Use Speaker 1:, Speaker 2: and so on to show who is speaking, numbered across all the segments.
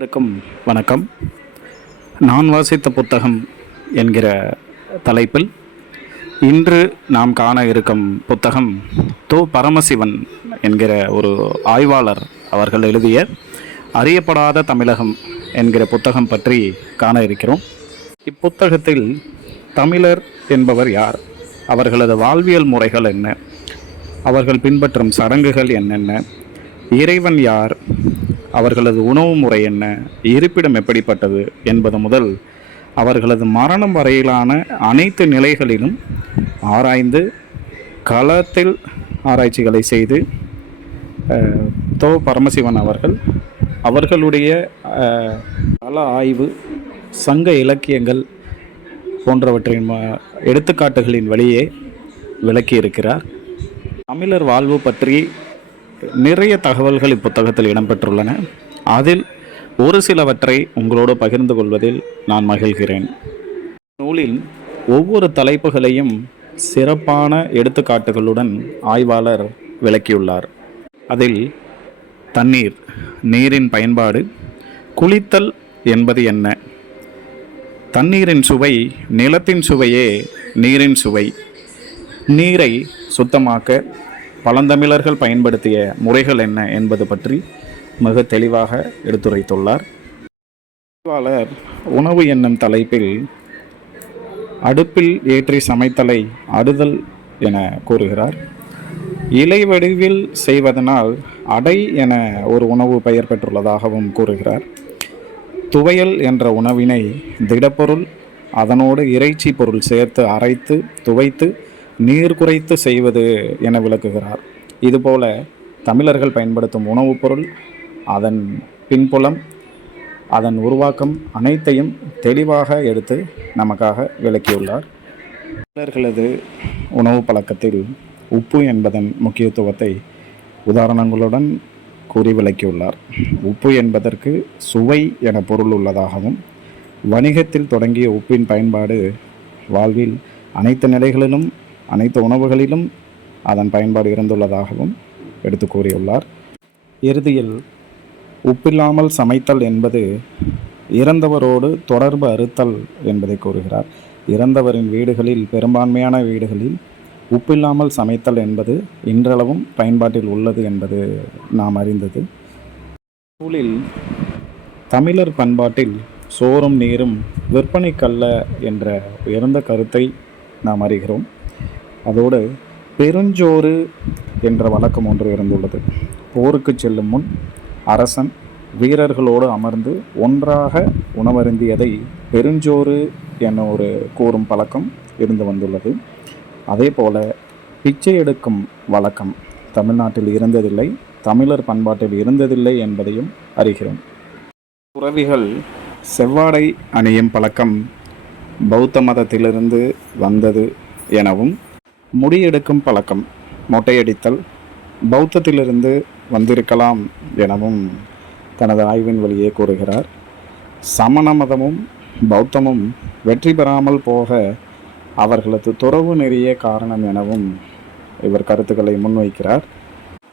Speaker 1: அனைவருக்கும் வணக்கம். நான் வாசித்த புத்தகம் என்கிற தலைப்பில் இன்று நாம் காண இருக்கும் புத்தகம் தோ பரமசிவன் என்கிற ஒரு ஆய்வாளர் அவர்கள் எழுதிய அறியப்படாத தமிழகம் என்கிற புத்தகம் பற்றி காண இருக்கிறோம். இப்புத்தகத்தில் தமிழர் என்பவர் யார்? அவர்களது வாழ்வியல் முறைகள் என்ன? அவர்கள் பின்பற்றும் சடங்குகள் என்னென்ன? இறைவன் யார்? அவர்களது உணவு முறை என்ன? இருப்பிடம் எப்படிப்பட்டது என்பது முதல் அவர்களது மரணம் வரையிலான அனைத்து நிலைகளிலும் ஆராய்ந்து களத்தில் ஆராய்ச்சிகளை செய்து தோ பரமசிவன் அவர்கள் அவர்களுடைய கள ஆய்வு சங்க இலக்கியங்கள் போன்றவற்றின் ம- எடுத்துக்காட்டுகளின் வழியே விளக்கியிருக்கிறார். தமிழர் வாழ்வு பற்றி நிறைய தகவல்கள் இப்புத்தகத்தில் இடம்பெற்றுள்ளன. அதில் ஒரு சிலவற்றை உங்களோடு பகிர்ந்து கொள்வதில் நான் மகிழ்கிறேன். நூலில் ஒவ்வொரு தலைப்புகளையும் சிறப்பான எடுத்துக்காட்டுகளுடன் ஆய்வாளர் விளக்கியுள்ளார். அதில் தண்ணீர் நீரின் பயன்பாடு குளித்தல் என்பது என்ன? தண்ணீரின் சுவை நிலத்தின் சுவையே நீரின் சுவை. நீரை சுத்தமாக்க பழந்தமிழர்கள் பயன்படுத்திய முறைகள் என்ன என்பது பற்றி மிக தெளிவாக எடுத்துரைத்துள்ளார். ஆய்வாளர் உணவு என்னும் தலைப்பில் அடுப்பில் ஏற்றி சமைத்தலை அடுதல் என கூறுகிறார். இலை வடிவில் செய்வதனால் அடை என ஒரு உணவு பெயர் பெற்றுள்ளதாகவும் கூறுகிறார். துவையல் என்ற உணவினை திடப்பொருள் அதனோடு இறைச்சி பொருள் சேர்த்து அரைத்து துவைத்து நீர் குறைத்து செய்வது என விளக்குகிறார். இதுபோல தமிழர்கள் பயன்படுத்தும் உணவுப் பொருள் அதன் பின்புலம் அதன் உருவாக்கம் அனைத்தையும் தெளிவாக எடுத்து நமக்காக விளக்கியுள்ளார். தமிழர்களது உணவு பழக்கத்தில் உப்பு என்பதன் முக்கியத்துவத்தை உதாரணங்களுடன் கூறி விளக்கியுள்ளார். உப்பு என்பதற்கு சுவை என பொருள் உள்ளதாகவும் வணிகத்தில் தொடங்கிய உப்பின் பயன்பாடு வாழ்வில் அனைத்து நிலைகளிலும் அனைத்து உணவுகளிலும் அதன் பயன்பாடு இருந்துள்ளதாகவும் எடுத்து கூறியுள்ளார். இறுதியில் உப்பில்லாமல் சமைத்தல் என்பது இறந்தவரோடு தொடர்பு அறுத்தல் என்பதை கூறுகிறார். இறந்தவரின் வீடுகளில் பெரும்பான்மையான வீடுகளில் உப்பில்லாமல் சமைத்தல் என்பது இன்றளவும் பயன்பாட்டில் உள்ளது என்பது நாம் அறிந்தது. நூலில் தமிழர் பண்பாட்டில் சோறும் நீரும் விற்பனைக்கல்ல என்ற உயர்ந்த கருத்தை நாம் அறிகிறோம். அதோடு பெருஞ்சோறு என்ற வழக்கம் ஒன்று இருந்துள்ளது. போருக்கு செல்லும் முன் அரசன் வீரர்களோடு அமர்ந்து ஒன்றாக உணவருந்தியதை பெருஞ்சோறு என ஒரு கூறும் பழக்கம் இருந்து வந்துள்ளது. அதே போல் பிச்சை எடுக்கும் வழக்கம் தமிழ்நாட்டில் இருந்ததில்லை தமிழர் பண்பாட்டில் இருந்ததில்லை என்பதையும் அறிகிறோம். துறவிகள் செவ்வாடை அணியும் பழக்கம் பௌத்த மதத்திலிருந்து வந்தது எனவும் முடியெடுக்கும் பழக்கம் மொட்டையடித்தல் பௌத்தத்திலிருந்து வந்திருக்கலாம் எனவும் தனது ஆய்வின் வழியே கூறுகிறார். சமண மதமும் பௌத்தமும் வெற்றி பெறாமல் போக அவர்களது துறவு நெறிய காரணம் எனவும் இவர் கருத்துக்களை முன்வைக்கிறார்.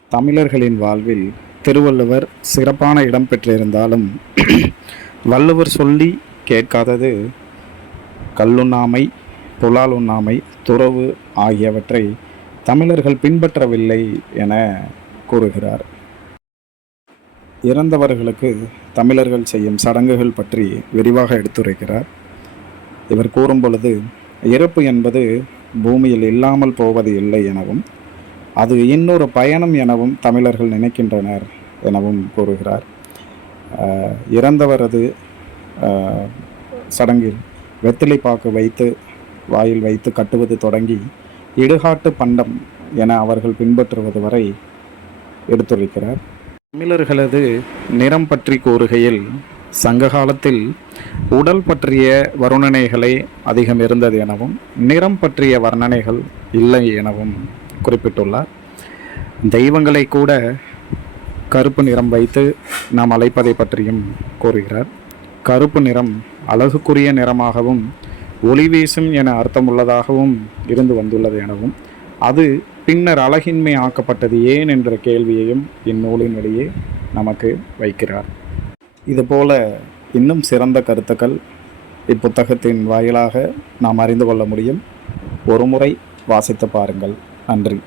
Speaker 1: தமிழர்களின் வாழ்வில் திருவள்ளுவர் சிறப்பான இடம் பெற்றிருந்தாலும் வள்ளுவர் சொல்லி கேட்காதது கல்லுண்ணாமை புலாலுண்ணாமை துறவு ஆகியவற்றை தமிழர்கள் பின்பற்றவில்லை என கூறுகிறார். இறந்தவர்களுக்கு தமிழர்கள் செய்யும் சடங்குகள் பற்றி விரிவாக எடுத்துரைக்கிறார். இவர் கூறும் பொழுது இறப்பு என்பது பூமியில் இல்லாமல் போவது இல்லை எனவும் அது இன்னொரு பயணம் எனவும் தமிழர்கள் நினைக்கின்றனர் எனவும் கூறுகிறார். இறந்தவரது சடங்கில் வெத்திலை பாக்கு வைத்து வாயில் வைத்து கட்டுவது தொடங்கி இடுகாட்டு பண்டம் என அவர்கள் பின்பற்றுவது வரை எடுத்துரைக்கிறார். தமிழர்களது நிறம் பற்றி கூறுகையில் சங்க காலத்தில் உடல் பற்றிய வர்ணனைகளை அதிகம் இருந்தது எனவும் நிறம் பற்றிய வர்ணனைகள் இல்லை எனவும் குறிப்பிட்டுள்ளார். தெய்வங்களை கூட கருப்பு நிறம் வைத்து நாம் அழைப்பதை பற்றியும் கூறுகிறார். கருப்பு நிறம் அழகுக்குரிய நிறமாகவும் ஒளி வீசும் என அர்த்தமுள்ளதாகவும் இருந்து வந்துள்ளது எனவும் அது பின்னர் அழகின்மை ஆக்கப்பட்டது ஏன் என்ற கேள்வியையும் இந்நூலின் வழியே நமக்கு வைக்கிறார். இதுபோல இன்னும் சிறந்த கருத்துக்கள் இப்புத்தகத்தின் வாயிலாக நாம் அறிந்து கொள்ள முடியும். ஒருமுறை வாசித்து பாருங்கள். நன்றி.